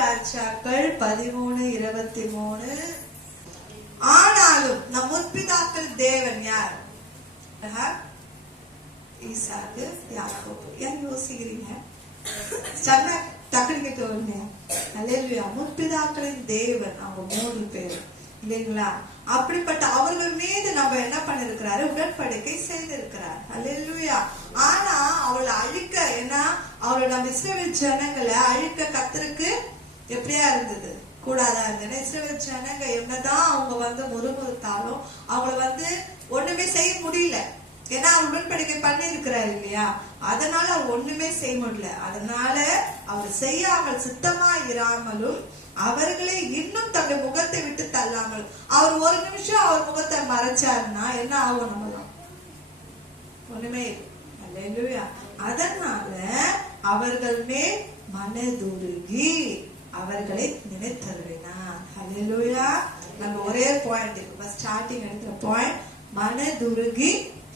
ராஜாக்கள் 13:23. ஆனாலும் நம் முற்பிதாக்கள் தேவன் யார்? ஈசாக்கு, யாக்கோபு. ஏன் யோசிக்கிறீங்க? டக்குனு கேட்க அல்லேலூயா. முற்பிதாக்களின் தேவன் அவங்க 3 பேர் இல்லைங்களா? அப்படிப்பட்ட அவர்கள் மீது நம்ம என்ன பண்ணிருக்கிறாரு? உடன்படிக்கை செய்திருக்கிறார். அல்லேலூயா. ஆனா அவளை அழிக்க, ஏன்னா அவளோட நம்ம இஸ்ரவேல் ஜனங்களை அழிக்க கர்த்தருக்கு எப்படியா இருந்தது? கூடாதா இருந்தது. இஸ்ரவேல் ஜனங்க என்னதான் அவங்க முறுமுறுத்தாலும் அவங்கள ஒண்ணுமே செய்ய முடியல. ஏன்னா அவர் உடன்படிக்கை பண்ணி இருக்கிறாரு இல்லையா? அதனால அவர் ஒண்ணுமே செய்ய முடியல. அதனால அவர் செய்யாமல் சித்தமா இராமலும் அவர்களை இன்னும் தன்னுடைய முகத்தை விட்டு தள்ளாமல், அவர் ஒரு நிமிஷம் அவர் முகத்தை மறைச்சாருன்னா என்ன ஆகும்? நம்மளாம் ஒண்ணுமே இல்லையா? அதனால அவர்கள் மேல் மனதுருகி அவர்களை நினைத்தருளினார். அல்லேலூயா. நம்ம ஒரே பாயிண்ட் இருக்கு, ஸ்டார்டிங் எடுக்கிற பாயிண்ட், மனதுருகி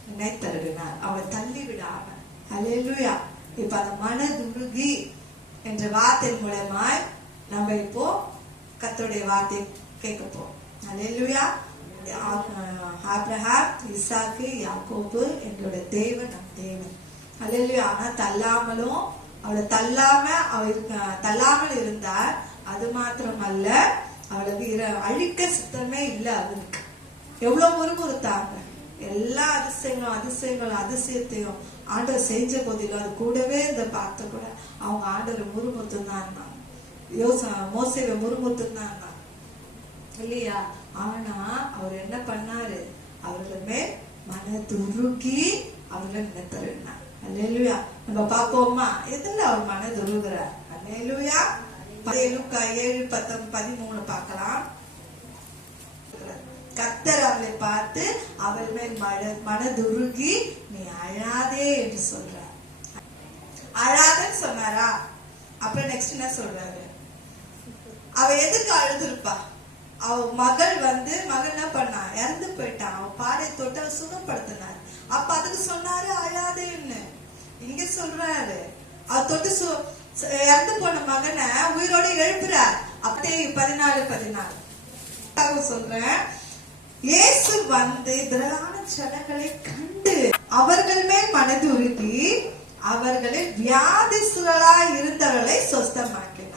நினைத்தருளினார், அவளை தள்ளி விடாம. அல்லேலூயா. இப்ப அந்த மனதுருகி என்ற வார்த்தை மூலமாய் நம்ம இப்போ கர்த்தருடைய வார்த்தை கேட்க போறோம். அல்லேலூயா. ஆபிரகாம், ஈசாக்கு, யாக்கோபு எங்களுடைய தேவன் நம் தேவன். அல்லேலூயா. ஆனா தள்ளாமலும் அவளை தள்ளாமல் இருந்தார். அது மாத்திரமல்ல, அவளுக்கு அழிக்க சித்தமே இல்லை. அவளுக்கு எவ்வளவு முறுமுறுத்தாங்க. எல்லா அதிசயத்தையும் ஆண்டவர் செஞ்ச போதிலும் அது கூடவே இந்த பார்த்த கூட அவங்க ஆண்டவர் முறுமுறுத்துதான் இருந்தாங்க. மோசேவை முறுமுறுத்துதான் இருந்தாங்க இல்லையா? ஆனா அவர் என்ன பண்ணாரு? அவர்களுமே மனதுருகி அவர்களை நினைத்தருளினார். அல்லேலூயா. நம்ம பார்ப்போமா எதுல அவர் மனதுருகிறார்? அல்லேலூயா. 7:13 பார்க்கலாம். கர்த்தர் அவளை பார்த்து அவள் மேல் மனதுருகி நீ அழாதே என்று சொல்றார். அழாதன்னு சொன்னாரா? அப்புறம் நெக்ஸ்ட் என்ன சொல்றாரு? அவ எதுக்கு அழுதுருப்பா? அவ மகள் என்ன பண்ணா? இறந்து போயிட்டான். அவ பாறை தொட்டு அவ சுகப்படுத்தினார். அப்ப அதுக்கு சொன்னாரு அழாதேன்னு. இங்க சொல்றாரு அவ தொட்டு இறந்து போன மகனை உயிரோட எழுப்புறார். அப்பே 14:14 சொல்றேன். இயேசு திரளான ஜனங்களை கண்டு அவர்கள் மேல் மனதுருகி அவர்களை வியாதிஸ்தராய் இருந்தவர்களை சொஸ்தமாக்கினார்.